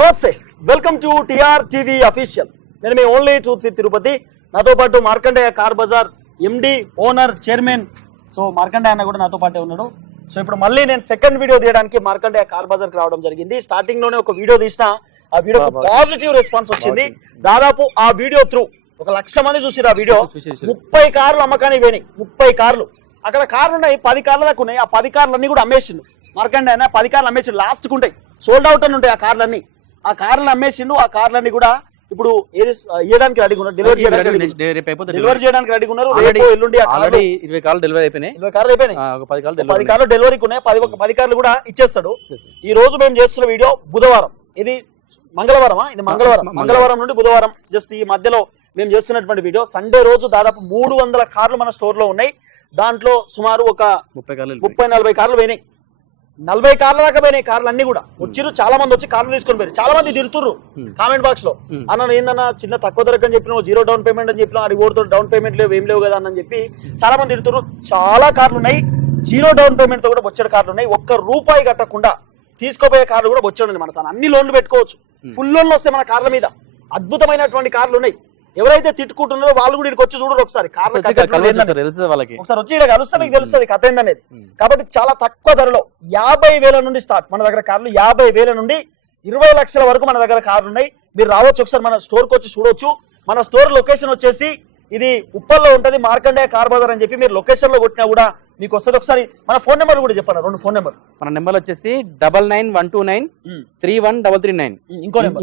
నమస్తే, welcome to TR TV official. నేను మీ ఓన్లీ ట్రూత్ విత్ తిరుపతి. నాతో పాటు Markandeya car bazaar MD, owner, chairman. So Markandeya అన్న కూడా నాతో పాటే ఉన్నాడు. సో ఇప్పుడు మళ్ళీ నేను సెకండ్ వీడియో తీయడానికి మార్కండేయ కార్ బజార్కి రావడం జరిగింది. స్టార్టింగ్ లోనే ఒక వీడియో తీసిన, ఆ వీడియోకి పాజిటివ్ రెస్పాన్స్ వచ్చింది. దాదాపు ఆ వీడియో త్రూ 1,00,000 మంది చూసిరు. ఆ వీడియో 30 కార్లు అమ్మకానికి పోయినాయి. 30 కార్లు. అక్కడ కార్లు ఉన్నాయి, 10 కార్ల దాకా ఉన్నాయి. ఆ 10 కార్లు అన్ని కూడా అమ్మేసిండు మార్కండేయ అన్న. 10 కార్లు అమ్మేసిండు, లాస్ట్కి ఉంటాయి, సోల్డ్ అవుట్ అని ఉంటాయి ఆ కార్లన్నీ. ఆ కార్లను అమ్మేసిండు. ఆ కార్లన్నీ కూడా ఇప్పుడు ఇవ్వడానికి రెడీ ఉన్నారు, డెలివరీ చేయడానికి రెడీ ఉన్నారు. రేపు ఎల్లుండి 20 కార్లు డెలివరీ అయిపోయినాయి. 20 కార్లు అయిపోయినాయి. 10 కార్లు డెలివరీకి ఉన్నాయి. 10 కార్లు కూడా ఇచ్చేస్తాడు. ఈ రోజు మేము చేస్తున్న వీడియో బుధవారం, ఇది మంగళవారమా? ఇది మంగళవారం నుండి బుధవారం జస్ట్ ఈ మధ్యలో మేము చేస్తున్నటువంటి వీడియో. సండే రోజు దాదాపు 300 కార్లు మన స్టోర్ లో ఉన్నాయి. దాంట్లో సుమారు ఒక 30-40 కార్లు పోయినాయి. 40 కార్ల దాకా పోయినాయి కార్లు అన్ని కూడా. వచ్చిరు చాలా మంది, వచ్చి కార్లు తీసుకొని పోయారు. చాలా మంది తిరుగుతుర్రు కామెంట్ బాక్స్ లో, అన్న ఏందన్నా చిన్న తక్కువ ధరకు అని చెప్పిన, 0 డౌన్ పేమెంట్ అని చెప్పిన, అడిగి ఓడుతో డౌన్ పేమెంట్ లేవు, ఏం లేవు కదా అని చెప్పి చాలా మంది తిరుగుతుర్రు. చాలా కార్లు ఉన్నాయి, 0 డౌన్ పేమెంట్ తో కూడా వచ్చే కార్లు ఉన్నాయి. ₹1 కట్టకుండా తీసుకోపోయే కార్లు కూడా వచ్చాడు. మన తను అన్ని లోన్లు పెట్టుకోవచ్చు. ఫుల్ లోన్లు వస్తాయి మన కార్ల మీద. అద్భుతమైనటువంటి కార్లు ఉన్నాయి. ఎవరైతే తిట్టుకుంటున్నారో వాళ్ళు కూడా ఇక్కడికి వచ్చి చూడరు. ఒకసారి ఒకసారి వచ్చి ఇక్కడ కలుస్తే మీకు తెలుస్తుంది కథ ఏందనేది. కాబట్టి చాలా తక్కువ ధరలో 50,000 నుండి స్టార్ట్ మన దగ్గర కార్లు. 50,000 నుండి 20 లక్షల వరకు మన దగ్గర కార్లు ఉన్నాయి. మీరు రావచ్చు, ఒకసారి మన స్టోర్ కి వచ్చి చూడొచ్చు. మన స్టోర్ లొకేషన్ వచ్చేసి ఇది ఉప్పల్లో ఉంటది, మార్కండేయ కార్ బజార్ అని చెప్పి మీరు లొకేషన్ లో కొట్టినా కూడా మీకు వస్తుంది. ఒకసారి మన ఫోన్ నెంబర్ కూడా చెప్పాను, 2 ఫోన్ నెంబర్. మన నెంబర్ వచ్చేసి 9912931339.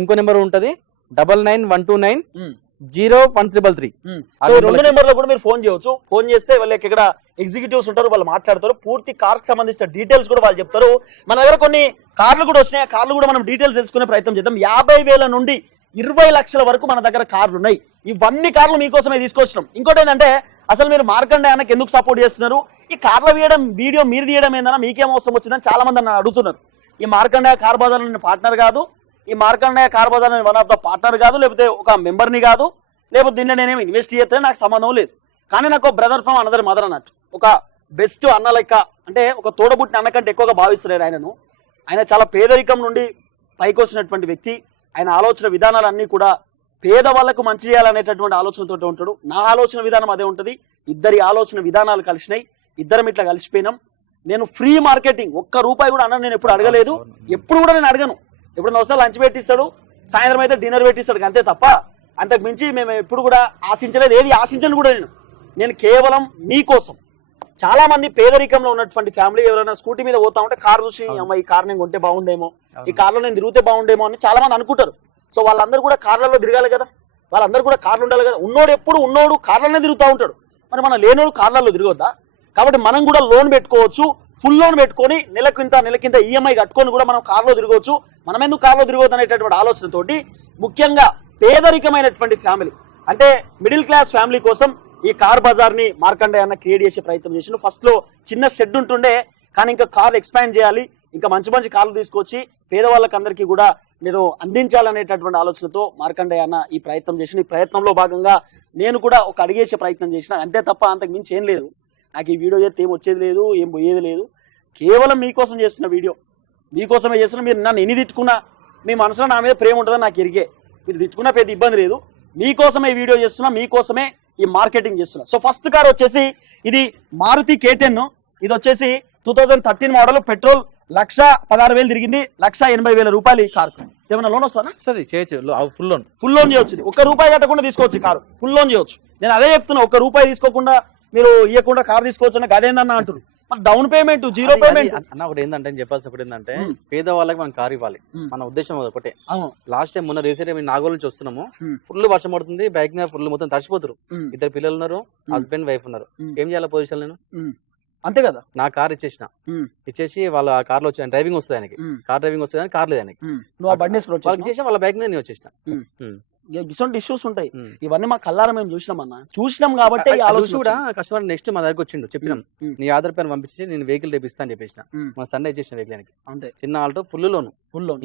ఇంకో నెంబర్ ఉంటది 9912901333. 2 నెంబర్ లో కూడా మీరు ఫోన్ చేయవచ్చు. ఫోన్ చేస్తే వాళ్ళకి ఇక్కడ ఎగ్జిక్యూటివ్స్ ఉంటారు, వాళ్ళు మాట్లాడతారు. పూర్తి కార్స్ కి సంబంధించిన డీటెయిల్స్ కూడా వాళ్ళు చెప్తారు. మన దగ్గర కొన్ని కార్లు కూడా వచ్చినాయి, ఆ కార్లు కూడా మనం డీటెయిల్స్ తెలుసుకునే ప్రయత్నం చేద్దాం. 50,000 నుండి 20 లక్షల వరకు మన దగ్గర కార్లు ఉన్నాయి. ఇవన్నీ కార్లు మీకోసమే తీసుకొచ్చినాం. ఇంకోటి ఏంటంటే, అసలు మీరు మార్కండేయ అన్నకి ఎందుకు సపోర్ట్ చేస్తున్నారు? ఈ కార్ల వీడియో మీరు తీయడం ఏందన్నా, మీకేం అవసరం వచ్చిందని చాలా మంది నన్ను అడుగుతున్నారు. ఈ మార్కండేయ కార్ బజార్ పార్ట్నర్ కాదు, ఈ Markandeya car Bazaar one of the partner కాదు, లేకపోతే ఒక మెంబర్ని కాదు, లేకపోతే దీన్ని నేనేమి ఇన్వెస్ట్ చేస్తే నాకు సంబంధం లేదు. కానీ నాకు బ్రదర్ ఫ్రమ్ అనదర్ మదర్ అన్నట్టు, ఒక బెస్ట్ అన్న లెక్క, అంటే ఒక తోడబుట్టిన అన్న కంటే ఎక్కువగా భావిస్తున్నాడు ఆయనను. ఆయన చాలా పేదరికం నుండి పైకి వచ్చినటువంటి వ్యక్తి. ఆయన ఆలోచన విధానాలన్నీ కూడా పేదవాళ్లకు మంచి చేయాలనేటటువంటి ఆలోచనతో ఉంటాడు. నా ఆలోచన విధానం అదే ఉంటుంది. ఇద్దరి ఆలోచన విధానాలు కలిసినాయి, ఇద్దరం ఇట్లా కలిసిపోయినాం. నేను ఫ్రీ మార్కెటింగ్ ₹1 కూడా అన్న నేను ఎప్పుడు అడగలేదు, ఎప్పుడు కూడా నేను అడగను. ఎప్పుడు ఒకసారి లంచ్ పెట్టిస్తాడు, సాయంత్రం అయితే డిన్నర్ పెట్టిస్తాడు, అంతే తప్ప అంతకు మించి మేము ఎప్పుడు కూడా ఆశించలేదు. ఏది ఆశించను కూడా నేను కేవలం మీకోసం. చాలా మంది పేదరికంలో ఉన్నటువంటి ఫ్యామిలీ ఎవరైనా స్కూటీ మీద పోతా ఉంటే కారు చూసి, అమ్మ ఈ కార్ నేను కొంటే బాగుండేమో, ఈ కార్లో నేను తిరిగితే బాగుండేమో అని చాలా మంది అనుకుంటారు. సో వాళ్ళందరూ కూడా కార్లలో తిరగాలి కదా, వాళ్ళందరూ కూడా కార్లు ఉండాలి కదా. ఉన్నోడు కార్లనే తిరుగుతూ ఉంటాడు, మరి మన లేనోడు కార్లలో తిరగొద్దా? కాబట్టి మనం కూడా లోన్ పెట్టుకోవచ్చు, ఫుల్ లోన్ పెట్టుకొని నెలకింత ఈఎంఐ కట్టుకొని కూడా మనం కార్లో తిరగవచ్చు. మనం ఎందుకు కార్లో తిరగొద్దు అనేటటువంటి ఆలోచనతోటి, ముఖ్యంగా పేదరికమైనటువంటి ఫ్యామిలీ, అంటే మిడిల్ క్లాస్ ఫ్యామిలీ కోసం ఈ కార్ బజార్ ని మార్కండేయ అన్న క్రియేట్ చేసే ప్రయత్నం చేసిండు. ఫస్ట్ లో చిన్న షెడ్ ఉంటుండే, కానీ ఇంకా కార్లు ఎక్స్పాండ్ చేయాలి, ఇంకా మంచి కార్లు తీసుకొచ్చి పేదవాళ్ళకి అందరికీ కూడా నేను అందించాలనేటటువంటి ఆలోచనతో మార్కండేయ అన్న ఈ ప్రయత్నం చేసిన. ఈ ప్రయత్నంలో భాగంగా నేను కూడా ఒక అడిగేసే ప్రయత్నం చేసిన, అంతే తప్ప అంతకు మించి ఏం లేదు. నాకు ఈ వీడియో చేస్తే ఏం వచ్చేది లేదు, ఏం పోయేది లేదు. కేవలం మీకోసం చేస్తున్న వీడియో, మీకోసమే చేస్తున్నా. మీరు నన్ను ఎన్ని తిట్టుకున్నా మీ మనసులో నా మీద ప్రేమ ఉంటుందని నాకు ఎరిగే. మీరు తిట్టుకున్నా పెద్ద ఇబ్బంది లేదు. మీకోసమే వీడియో చేస్తున్నా, మీకోసమే ఈ మార్కెటింగ్ చేస్తున్నా. సో ఫస్ట్ కార్ వచ్చేసి ఇది మారుతి K10. ఇది వచ్చేసి 2013 మోడల్, పెట్రోల్. 1,16,000 తిరిగింది, ₹1,80,000 ఈ కార్. ఏమైనా లోన్ వస్తుందా? చేయొచ్చు, ఫుల్ లోన్ చేయొచ్చు. ₹1 కట్టకుండా తీసుకోవచ్చు కారు, ఫుల్ లోన్ చేయొచ్చు. నేను అదే చెప్తున్నా, ₹1 తీసుకోకుండా మీరు ఇవ్వకుండా కార్ తీసుకోవచ్చు అని అదేందన్నా అంటున్నారు. మన డౌన్ పేమెంట్ 0 పేమెంట్ అన్న. ఒకటి ఏంటంటే చెప్పాల్సి, ఒకటి ఏంటంటే పేదవాళ్ళకి మనం కార్ ఇవ్వాలి, మన ఉద్దేశం ఒకటే. లాస్ట్ టైం మొన్న రీసెంట్ నాగోల్ నుంచి వస్తున్నాము, ఫుల్ వర్షం పడుతుంది, బైక్ మీద ఫుల్ మొత్తం తడిచిపోతారు. 2 పిల్లలు ఉన్నారు, హస్బెండ్ వైఫ్ ఉన్నారు. ఏం చేయాలి పొజిషన్ నేను? అంతే కదా. నా కార్ ఇచ్చేసి వాళ్ళ ఆ కార్ లో వచ్చి డ్రైవింగ్ వస్తుంది ఆయనకి, కార్ డ్రైవింగ్ వస్తుంది కానీ కార్ లేదు ఆయనకి. నువ్వు ఆ బండి వాళ్ళ బైక్ మీద నేను వచ్చేసిన. ఇటువంటి ఇష్యూస్ ఉంటాయి. ఇవన్నీ మా కళ్ళారా మేము చూసినాం కాబట్టి కూడా కస్టమర్ నెక్స్ట్ మా దగ్గరకు వచ్చిండు, చెప్పినాం నీ ఆధార్ పేరు పంపించి నేను వెహికల్ రేపిస్తా అని చెప్పేసిన. మా సండే ఇచ్చేసిన వెహికల్ ఆయనకి, అంతే. చిన్న ఆల్టో ఫుల్ లోన్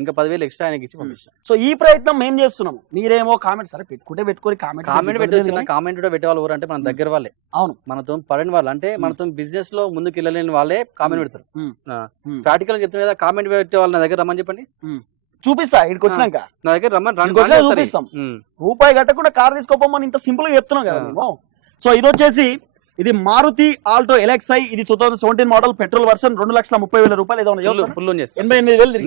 ఇంకా 10,000 ఎక్స్ట్రా ఆయనకి ఇచ్చి పంపించిన. సో ఈ ప్రయత్నం మేము చేస్తున్నాము. మీరేమో కామెంట్ సరే పెట్టుకొని కామెంట్ పెట్టొచ్చు. కామెంట్ కూడా పెట్టే వాళ్ళు ఎవరు అంటే మన దగ్గర వాళ్ళే. అవును, మనతో పడిన వాళ్ళు, అంటే మనతో బిజినెస్ లో ముందుకు వెళ్ళలేని వాళ్ళే కామెంట్ పెడతారు. ప్రాక్టికల్ చెప్తున్నా కదా, కామెంట్ పెట్టే వాళ్ళ దగ్గర రమ్మని చెప్పండి. చూపిస్తా ఇక్కడికి వచ్చినాక నా దగ్గర రమ్మని ఇక్కడికి వచ్చినాక చూపిస్తాం. రూపాయి కట్టకుండా కార్ తీసుకోపోమని ఇంత సింపుల్ గా చెప్తున్నాం కదా మేము. సో ఇది వచ్చేసి ఇది మారుతి ఆల్టో ఎలక్సై, ఇది 2017 మోడల్ పెట్రోల్ వర్షన్, 2,30,000 రూపాయలు ఏదో ఫుల్ లోన్ చేస్తాం. 88,000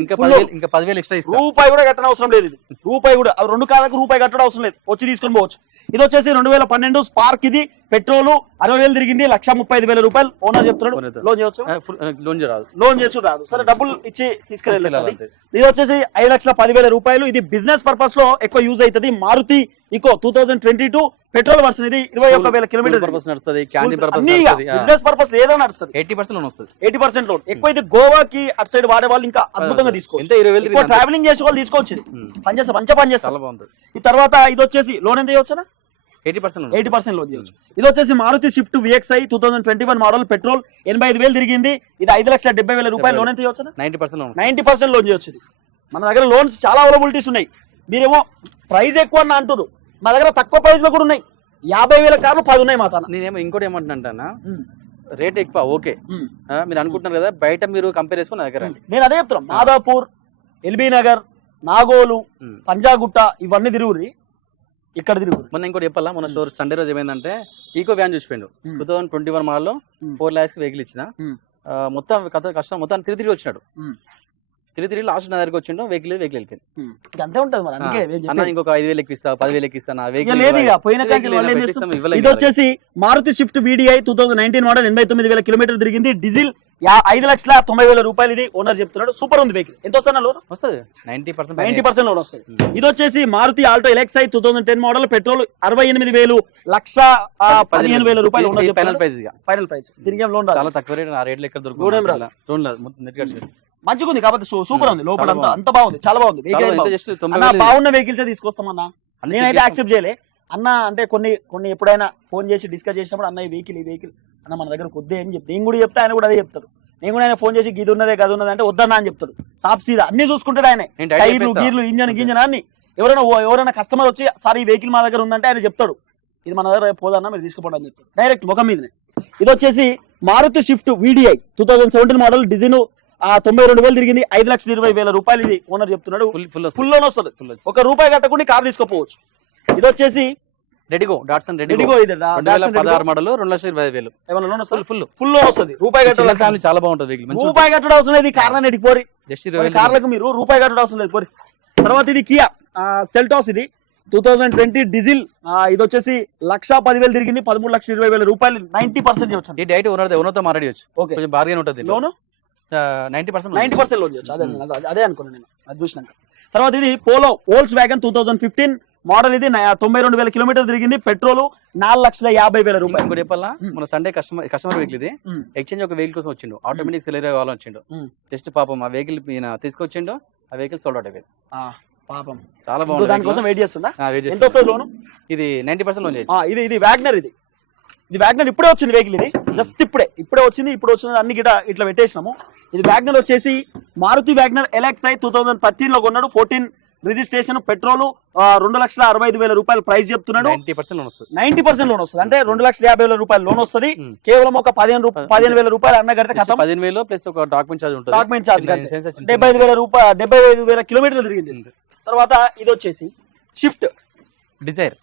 ఇంకా 10,000 ఎక్స్ట్రా ఇస్తాం. రూపాయి కూడా కట్టడం అవసరం లేదు. ఇది రూపాయి కూడా రెండు కార్లకు రూపాయి కట్టడం అవసరం లేదు, వచ్చి తీసుకొని పోవచ్చు. ఇది వచ్చేసి 2012 స్పార్క్, ఇది పెట్రోల్ 60,000 తిరిగింది, 1,35,000 రూపాయలు ఓనర్ చెప్తున్నాడు. లోన్ చేయవచ్చు, లోన్ రాదు, లోన్ చేసు రాదు. సరే డబ్బులు ఇచ్చి తీసుకెళ్ళాలి. ఇది వచ్చేసి 5,10,000 రూపాయలు. ఇది బిజినెస్ పర్పస్ లో ఎక్కువ యూజ్ అవుతుంది. మారుతి ఇకో 2022 పెట్రోల్ వర్షన్, ఇది 21,000 కిలోమీటర్ నడుస్తుంది. బిజినెస్ పర్పస్ ఏదైనా నడుస్తుంది. 80% లోన్ వస్తుంది. 80% లోన్. ఎక్కువ ఇది గోవాకి అటు సైడ్ వాడే వాళ్ళు ఇంకా అద్భుతంగా తీసుకోవచ్చు. 20,000 ట్రావెలింగ్ చేసే వాళ్ళు తీసుకోవచ్చు. పని చేస్తా, మంచిగా పని చేస్తారు. ఈ తర్వాత ఇది వచ్చేసి లోన్ ఎంత చేయవచ్చు? 80% లోన్ చేయవచ్చు. ఇది వచ్చేసి Maruti Swift VXI 2021 model petrol, 85,000 తిరిగింది, ఇది 5,70,000 రూపాయలు. లోన్ ఎంత చేయవచ్చు? 90% లోన్ చేయవచ్చు. ఇది మన దగ్గర లోన్స్ చాలా అవైలబిలిటీస్ ఉన్నాయి. మీరేమో ప్రైస్ ఎక్కువ అని అంటారు, మా దగ్గర తక్కువ ప్రైస్ లో కూడా ఉన్నాయి. 50,000 కార్లు 10 ఉన్నాయి మా తన. నేనేమో ఇంకోటి ఏమంటున్నా, రేట్ ఎక్కువ ఓకే, మీరు అనుకుంటున్నారు కదా, బయట మీరు కంపేర్ చేసుకుని నా దగ్గర నేను అదే చెప్తున్నాను. మాదాపూర్, ఎల్బీ నగర్, నాగోలు, పంజాగుట్ట ఇవన్నీ తిరుగురి, ఇక్కడ తిరుగురు. మొన్న ఇంకోటి చెప్పాలా, మొన్న స్టోర్ సండే రోజు ఏమైందంటే ఈకో వ్యాన్ చూసిపోయిండు. 2021 మోడల్ 4 lakhs వెహికల్ ఇచ్చిన, మొత్తం కష్టం మొత్తం తిరిగి వచ్చినాడు. తిరిగి లాస్ట్ నా దగ్గరికి వచ్చిండు, వెహికల్ వెళ్ళిపోయింది. అంతే ఉంటది మరి. అన్న ఇంకొక 5,000 ఎక్కిస్తా, 10,000 ఎక్కిస్తా, నా వెహికల్ ఇది వచ్చేసి Maruti Swift VDI 2019 model, 89,000 kilometre తిరిగింది, డీజిల్, 5,90,000 రూపాయలు. ఇది ఓనర్ చెప్తున్నాడు. సూపర్ ఉంది వెహికల్. ఎంత వస్తుంది లోన్? వస్తుంది 90% లోన్ వస్తుంది. ఇది వచ్చేసి Maruti Alto LXI 2010 model petrol, 68,000, 1,15,000 రూపాయలు. Final price. తిరిగి లోన్ చాలా తక్కువ రేట్. ఆ రేట్లు ఎక్కడ దొరుకుతుంది? మంచిగా ఉంది కాబట్టి సూపర్ ఉంది. లోపల అంత బాగుంది, చాలా బాగుంది. బాగున్న వెహికల్స్ తీసుకొస్తామన్నా, నేనైతే యాక్సెప్ట్ చేయలే అన్న. అంటే కొన్ని ఎప్పుడైనా ఫోన్ చేసి డిస్కస్ చేసినప్పుడు అన్న ఈ వెహికల్ అన్న మన దగ్గర వద్దే అని చెప్తే, నేను కూడా చెప్తే ఆయన కూడా అదే చెప్తాడు. నేను కూడా ఆయన ఫోన్ చేసి గీది ఉన్నదే గది ఉన్నది అంటే వద్దన్నా అని చెప్తాడు. సాప్ సీదా అన్ని చూసుకుంటాడు ఆయన, టైర్లు గీర్లు ఇంజన్ అన్ని. ఎవరైనా కస్టమర్ వచ్చి సార్ ఈ వెహికల్ మా దగ్గర ఉందంటే ఆయన చెప్తాడు, ఇది మన దగ్గర పోదన్నా మీరు తీసుకుపోండి అని చెప్తాడు డైరెక్ట్ ముఖం మీదనే. ఇది వచ్చేసి మారుతి స్విఫ్ట్ వీడిఐ 2017 మోడల్, డిజిన్, 92,000 తిరిగింది, 5,20,000 రూపాయలు. ఇది ఓనర్ చెప్తున్నాడు. ఫుల్ లోన్ వస్తుంది, ₹1 కట్టకుండా కార్ తీసుకోపోవచ్చు. ఇది వచ్చేసి రెడిగో డాట్సన్ రెడిగో, ఇది 2016 మోడల్, 2,20,000 ఏమైనా లోన్ వస్తుంది. ఫుల్ లోన్ వస్తుంది. రూపాయి కట్టడం చాలా బాగుంటుంది. రూపాయి కట్టడం అవసరం లేదు. కార్ అనేది పోరి, కార్లకు మీరు రూపాయి కట్టడం అవసరం లేదు పోరి. తర్వాత ఇది కియా సెల్టాస్, ఇది 2020 డీజిల్, ఇది వచ్చేసి 1,10,000 తిరిగింది, 13,20,000 రూపాయలు. 90% చేయవచ్చు. ఈ డైట్ ఓనర్తో మాట్లాడవచ్చు. ఓకే, బార్గెన్ ఉంటుంది. లోన్ 90% లోన్ చేయొచ్చు. అదే అనుకున్నాను నేను అది చూసినాక. తర్వాత ఇది పోలో వోల్క్స్ వ్యాగన్ 2015 మోడల్, ఇది 92,000 కిలోమీటర్ తిరిగింది, పెట్రోల్ 4,50,000 రూపాయలు. ఇంకోటి చెప్పాలా, మన సండే కస్టమర్ వెహికల్ ఇది ఎక్స్చేంజ్ ఒక వెహికల్ కోసం వచ్చిండు, ఆటోమేటిక్ సెలరీ కావాలని వచ్చిండు. జస్ట్ పాపం ఆ వెహికల్ తీసుకొచ్చిండు, ఆ వెహికల్ సోల్డ్ అవుట్ అయిపోయింది. పాపం చాలా బాగుంది. దానికోసం వెయిట్ చేస్తుందా? ఎంత వస్తుంది లోన్? ఇది 90% లోన్ చేయొచ్చు. ఇది వ్యాగనర్, ఇది వ్యాగనర్ ఇప్పుడే వచ్చింది వెహికల్. ఇది జస్ట్ ఇప్పుడే వచ్చింది. ఇప్పుడు వచ్చింది అన్ని గిట ఇట్లా పెట్టేసినాము. ఇది వ్యాగనర్ వచ్చేసి మారుతి వ్యాగనర్ ఎలక్సై 2013 లో కొన్నాడు, 14 రిజిస్ట్రేషన్, పెట్రోల్, 2,65,000 రూపాయలు ప్రైస్ చెప్తున్నాడు. 90% లోన్ వస్తుంది. అంటే 2,50,000 రూపాయలు లోన్ వస్తుంది. కేవలం ఒక 15,000 రూపాయలు అన్న కడితే 15,000 ప్లస్ ఒక డాక్యుమెంట్ చార్జ్ ఉంటుంది. డాక్యుమెంట్ చార్జ్ 75,000 రూపాయలు, 75,000 కిలోమీటర్లు తిరిగింది. తర్వాత ఇది వచ్చేసి స్విఫ్ట్ డిజైర్,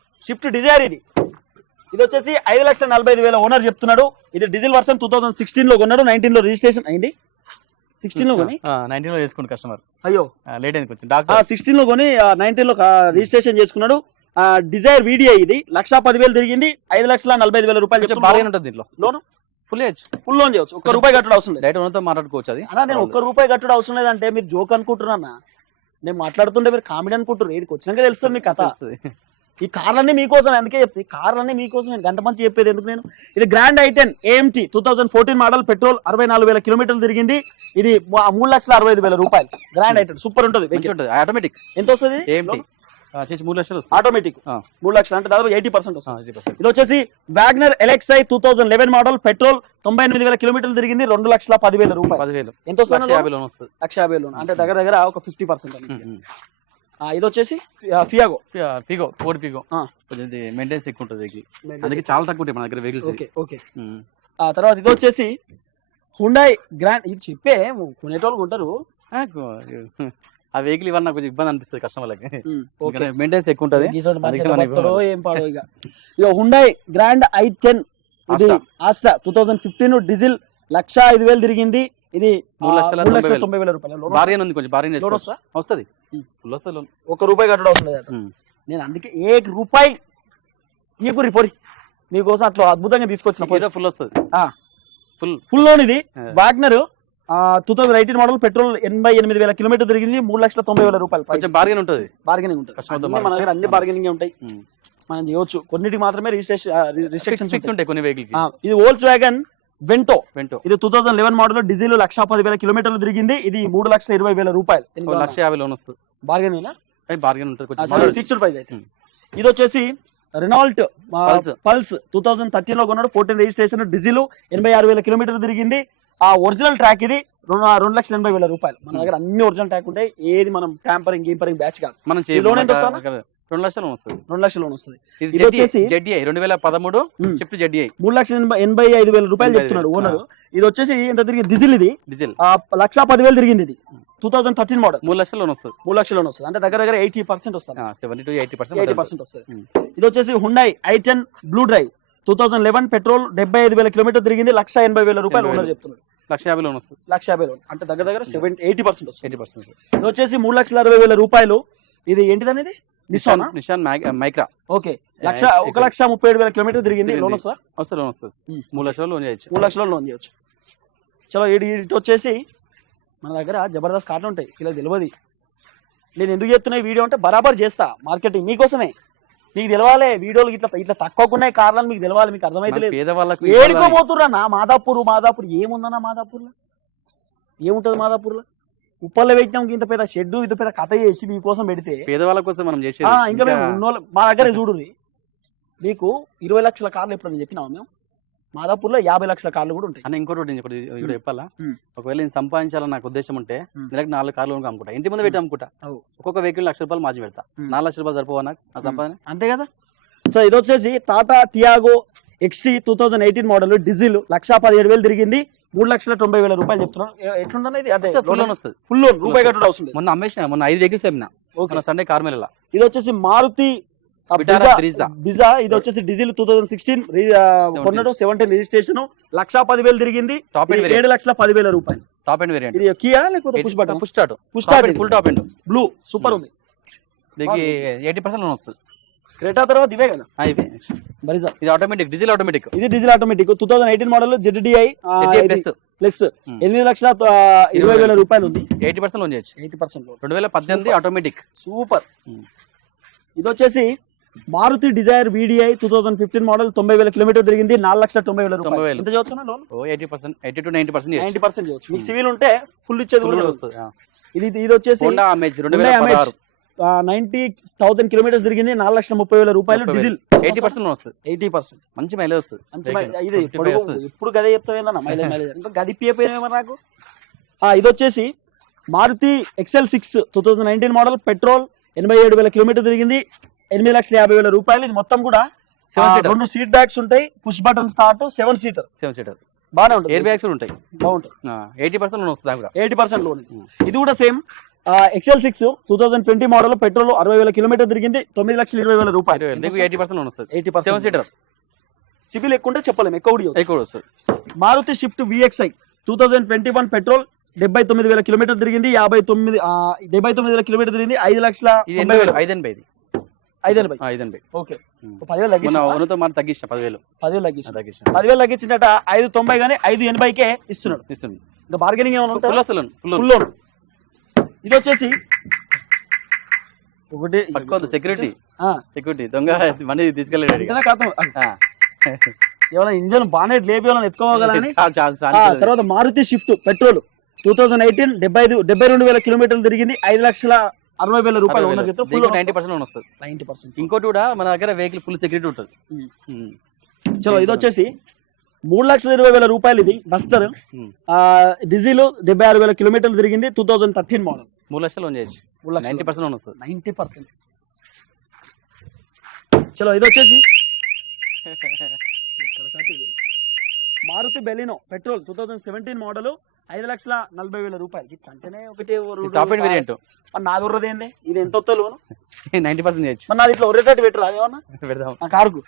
ఇది వచ్చేసి 5,45,000 ఓనర్ చెప్తున్నాడు. ఇది డీజిల్ వర్షన్ 2016 లో కొన్నాడు, 19 లో రిజిస్ట్రేషన్ అయింది. 16 లో కొని 19 లో చేసుకుంటు కస్టమర్. అయ్యో లేట్ అయింది కొంచెం. 16 లో కొని 19 లో రిజిస్ట్రేషన్ చేసుకున్నాడు. డిజైర్ వీడిఐ, ఇది 1,10,000 తిరిగింది, 5,45,000 రూపాయలు. బాగా ఉంటుంది దీంట్లో లోన్. ఫుల్ లోన్ చేయవచ్చు. ₹1 కట్టడం అవసరం లేదు. డైరెక్ట్ ఓనర్తో మాట్లాడుకోవచ్చు. అది అన్న నేను ₹1 కట్టడం అవసరం లేదంటే మీరు జోక్ అనుకుంటున్నా, నేను మాట్లాడుతుంటే మీరు కామెడీ అనుకుంటున్నారు. ఏడికి వచ్చినాక తెలుస్తుంది మీ కథ. ఈ కార్లన్నీ మీకోసం, అందుకే చెప్తాను, ఈ కార్లన్నీ మీకోసం. నేను గంట మంచి చెప్పేది ఎందుకు నేను. ఇది grand i10 AMT 2014 model, petrol, 64,000 కిలోమీటర్లు తిరిగింది. ఇది 3,65,000 రూపాయలు. గ్రాండ్ i10 సూపర్ ఉంటుంది. ఆటోమేటిక్. ఎంత వస్తుంది? 3 లక్షలు ఆటోమేటిక్. 3 లక్షలు అంటే దాదాపు 80% వస్తుంది. ఇది వచ్చేసి వ్యాగనర్ ఎలక్సై 2011 మోడల్, పెట్రోల్, 98,000 కిలోమీటర్లు తిరిగింది, 2,10,000 రూపాయలు. ఎంత వస్తుంది? 1,50,000 లోన్. అంటే దగ్గర ఒక 50%. ఇది వచ్చేసి ఫియాగో కొంచెం మెయింటెనెన్స్ ఎక్కువ ఉంటుంది, అందుకే చాలా తక్కువ ఉంటాయి మన దగ్గర వెహికల్స్. ఓకే. తర్వాత ఇది వచ్చేసి హుండాయ్ గ్రాండ్, ఇది చెప్పే కొనేటోళ్ళు కొంటారు. ఆ వెహికల్ ఇవన్నీ నాకు కొంచెం ఇబ్బంది అనిపిస్తుంది కస్టమర్లకి. మెయింటెనెన్స్ ఎక్కువ ఉంటది. ఏం పాడో ఇక హుండై గ్రాండ్ i10 ఇది ఆస్టా 2015 డీజిల్ 1,05,000 తిరిగింది. ఇది 3,90,000 రూపాయలు. బార్గెన్ ఉంది, కొంచెం బార్గెన్ వస్తుంది. ఫుల్ వస్తుంది లోన్. ₹1 కట్టడం అవసరం లేదు. నేను అందుకే ₹1 ఈ గురి పొరి మీకోసం అట్లా అద్భుతంగా తీసుకొచ్చిన ఫుల్ వస్తుంది. ఫుల్ లోన్ ఇది. వాగ్నర్ 2018 మోడల్ పెట్రోల్ 88,000 కిలోమీటర్ తిరిగింది. 3,90,000 రూపాయలు. కొంచెం బార్గెన్ ఉంటుంది. బార్గెనింగ్ ఉంటుంది. మన దగ్గర అన్ని బార్గెనింగ్ ఉంటాయి. మనం చేయవచ్చు. కొన్నిటికి మాత్రమే రిస్ట్రిక్షన్స్ ఉంటాయి కొన్ని వెహికల్. ఇది వోల్క్స్ వ్యాగన్ వెంటో. ఇది 2011 మోడల్ డీజిల్ 1,10,000 కిలోమీటర్లు తిరిగింది. ఇది 3,20,000 రూపాయలు. 1,50,000 లోన్ వస్తుంది. బార్గెనింగ్ బార్గెన్ ఉంటుంది. ఫిక్స్డ్ ప్రైస్ అయితే. ఇది వచ్చేసి రెనాల్ట్ పల్స్ 2013 లో కొన్నాడు. 14 రిజిస్ట్రేషన్ డీజిల్ 86,000 కిలోమీటర్లు తిరిగింది. ఆ ఒరిజినల్ ట్రాక్ ఇది 2,80,000 రూపాయలు. మన దగ్గర అన్ని ఒరిజినల్ ట్రాక్ ఉంటాయి. ఏది మనం ట్యాంపరింగ్ గీంపరింగ్ బ్యాచ్ కాదు. మనం 2 లక్షలు లోన్ వస్తుంది. 2 లక్షల లోన్ వస్తుంది. ఇది వచ్చేసి ZDI 2013 షిఫ్ట్ ZDI 3,85,000 రూపాయలు చెప్తున్నాడు ఓనర్. ఇది వచ్చేసి ఎంత తిరిగి డీజిల్. ఇది డీజిల్ 1,10,000 తిరిగింది. ఇది 2013 మోడల్. 3 లక్షల లోన్ వస్తుంది. 3 లక్షల లోన్ వస్తుంది. అంటే దగ్గర 80% వస్తుంది. 70 to 80% వస్తుంది. ఇది వచ్చేసి Hyundai i10 blue drive 2011 petrol 75,000 kilometre తిరిగింది. 1,80,000 రూపాయలు ఓనర్ చెప్తున్నాడు. 1,50,000 లోన్ వస్తుంది. 1,50,000 లోన్ అంటే దగ్గర 80% వస్తుంది. 80%. ఇది వచ్చేసి 3,60,000 రూపాయలు. ఇది ఏంటిది అనేది నిషాన్ మైక్రా. ఓకే 1,37,000 కిలోమీటర్ తిరిగింది. లోన్ వస్తుంది. 3 లక్షల లోన్ చేయొచ్చు. 3 లక్షల లోన్ చేయొచ్చు. చలో ఇటు వచ్చేసి మన దగ్గర జబర్దస్త్ కార్లు ఉంటాయి. ఇలా తెలియదు నేను ఎందుకు చెప్తున్నా ఈ వీడియో అంటే బరాబర్ చేస్తా మార్కెటింగ్ మీకోసమే. మీకు తెలవాలి వీడియోలు ఇట్లా తక్కువకున్న కార్లను మీకు తెలవాలి. మీకు అర్థమైతే లేదు. ఏడుకోబోతుర్రా నా మాదాపూర్ ఏముందన్నా మాదాపూర్లో ఏముంటది? మాదాపూర్లో ఉప్పల్లో పెట్టినాం. ఇంత పెద్ద షెడ్ ఇంత పెద్ద కథ చేసి మీకోసం పెడితే పేదవాళ్ళ కోసం మనం చేసేది. ఇంకా మేము ఉన్నోళ్ళు మా దగ్గర చూడుర్రి. మీకు 20 లక్షల కార్లు ఎప్పుడు చెప్పినాము మేము. మాదాపూర్లో 50 లక్షల కార్లు కూడా ఉంటాయి. అని ఇంకోటి చెప్పాలా, ఒకవేళ నేను సంపాదించాలని నాకు ఉద్దేశం ఉంటే నెలకు 4 కార్లు అమ్ముకుంటా. ఇంటి ముందు పెట్టి అమ్ముకుంటా. ఒక్కొక్క వెహికల్ ₹1,00,000 మార్చి పెడతా. 4 లక్షల రూపాయలు సరిపోవా నాకు ఆ సంపాదన? అంతే కదా. సో ఇది వచ్చేసి Tata Tiago XT 2018 model diesel 1,17,000 తిరిగింది. 3,90,000 రూపాయలు చెప్తున్నాను. ఎట్లుందని ఇది అంటే ఫుల్ లోన్ వస్తుంది. ఫుల్ లోన్ రూపాయి కట్టడం అవసరం. మొన్న అమ్మేసిన 5 వెహికల్స్ అమ్మినా సండే కార్ మీద. ఇది వచ్చేసి మారుతి బిజా. ఇది వచ్చేసి డీజిల్ 2016 కొన్నాడు. 17 రిజిస్ట్రేషన్ 1,10,000 తిరిగింది. 7,10,000 రూపాయలు. Top end variant. ఇది కియా లేకపోతే push button? Push start full top end blue super ఉంది. దీనికి 80% లోన్ వస్తుంది. క్రెటా తర్వాత ఇవే కదా. బరిజా ఇది ఆటోమేటిక్ డీజిల్ ఆటోమేటిక్. ఇది diesel automatic 2018 model ZDI plus 8,20,000 రూపాయలు ఉంది. 80% లోన్ చేయొచ్చు. 80% లోన్. 2018 automatic super. ఇది వచ్చేసి Maruti Dzire VDI 2015 model 90,000 kilometre తిరిగింది. 4,90,000 రూపాయలు. ఎంత చేయొచ్చు లోన్? 80% to 90% చేయొచ్చు. మీకు సివిల్ ఉంటే ఫుల్ ఇచ్చేది కూడా వస్తుంది. ఇది వచ్చేసి హోండా అమేజ్ 2016 90,000 కిలోమీటర్స్ తిరిగింది. 4,30,000 రూపాయలు డీజిల్. 80% వస్తుంది. 80% మంచి మైలేజ్ వస్తుంది. ఇది ఇప్పుడు గదే చెప్తావేందన్న మైలేజ్ ఇంకా గది పియపోయినా నాకు. ఇది వచ్చేసి Maruti XL6 2019 model petrol 87,000 kilometre తిరిగింది. 8,50,000 రూపాయలు. ఇది మొత్తం కూడా 2 సీట్ బ్యాగ్స్ ఉంటాయి. పుష్ బటన్ స్టార్ట్ 7 సీటర్ బాగానే ఉంటుంది. ఎయిర్ బ్యాగ్స్ ఉంటాయి. బాగుంటుంది. 80% లోన్ వస్తుంది. 80% లోన్. ఇది కూడా same XL6 2020 model petrol 60,000 kilometre తిరిగింది. 9,20,000 రూపాయలు. 80% లోన్ వస్తుంది. 80% 7 సీటర్. సిబిల్ ఎక్కువ ఉంటే చెప్పలేము, ఎక్కువ వస్తుంది. Maruti Swift VXI 2021 petrol 79,000 kilometre తిరిగింది. 79,000 కిలోమీటర్ తిరిగింది. 5,90,000. 5,80. ఓకే 10,000 తగ్గించిన 10,000 తగ్గించినట. 5,90 గానీ 5,80కే ఇస్తున్నాడు. ఇంకా బార్గెనింగ్ ఏమైనా ఉంటుంది. ఇది వచ్చేసి ఒకటి సెక్యూరిటీ దొంగ మనీ తీసుకెళ్ళాడు. ఏమైనా ఇంజన్ బానెట్ లేపి ఎత్తుకోగలని. తర్వాత మారుతి షిఫ్ట్ పెట్రోల్ 2018 72,000 కిలోమీటర్లు తిరిగింది. 5,60,000 రూపాయలు. 90% లోన్ వస్తుంది. 90%. ఇంకోటి కూడా మన దగ్గర వెహికల్ ఫుల్ సెక్యూరిటీ ఉంటుంది. చలో ఇది వచ్చేసి 3,20,000 రూపాయలు. ఇది డస్టర్ డీజిల్ 76,000 కిలోమీటర్లు తిరిగింది. 2013 మోడల్. 3 లక్షలు లోన్ చేయొచ్చు. 90% లోన్ వస్తుంది. 90%. చలో ఇది వచ్చేసి మారుతి బెలినో పెట్రోల్ 2017 మోడల్ 5,40,000 రూపాయలు ఇట్లా అంటేనే ఒకటి టాప్ ఎండ్ వేరియంట్ నాది ఉర్రది ఏంది ఇది ఎంత వస్తా లోను 90% చేయొచ్చు. మరి నాది ఇట్లా ఉర్రేటట్టు పెట్టరు అదేమన్నా పెడదాం. ఆ కారుకు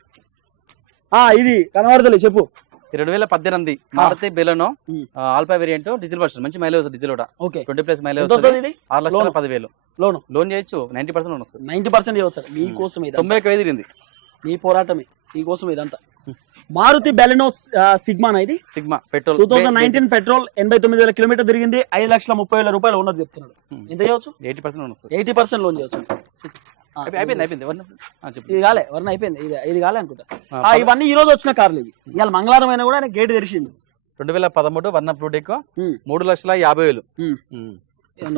ఇది కనబడతలే చెప్పు. 2018 Maruti Baleno alpha variant diesel version మంచి మైలేజ్ డీజిల్ కూడా ఓకే 20+ మైలేజ్ ఎంత వస్తుంది ఇది 6,10,000 లోను లోన్ చేయొచ్చు. 90% లోన్ వస్తుంది. 90% చేయవచ్చు సార్ మీకోసం ఇది 91 తిరిగింది. మీ పోరాటమే మీకోసం ఇదంతా. మారుతి బెలెనో సిగ్మానా ఇది సిగ్మా పెట్రోల్ 2019 పెట్రోల్ 89,000 కిలోమీటర్ తిరిగింది 5,30,000 రూపాయలు ఓనర్ చెప్తున్నాడు. ఎంత చేయవచ్చు 80% లోన్ వస్తుంది. 80% లోన్ చేయవచ్చు. అయిపోయింది ఇది కాలే వర్ణ అయిపోయింది ఇది కాలే అనుకుంటా. ఇవన్నీ ఈ రోజు వచ్చిన కార్లు ఇవి. ఇవాళ మంగళవారం అయినా కూడా ఆయన గేట్ తెరిచింది. 2013 వర్ణ బ్లూ డెక్ 3,50,000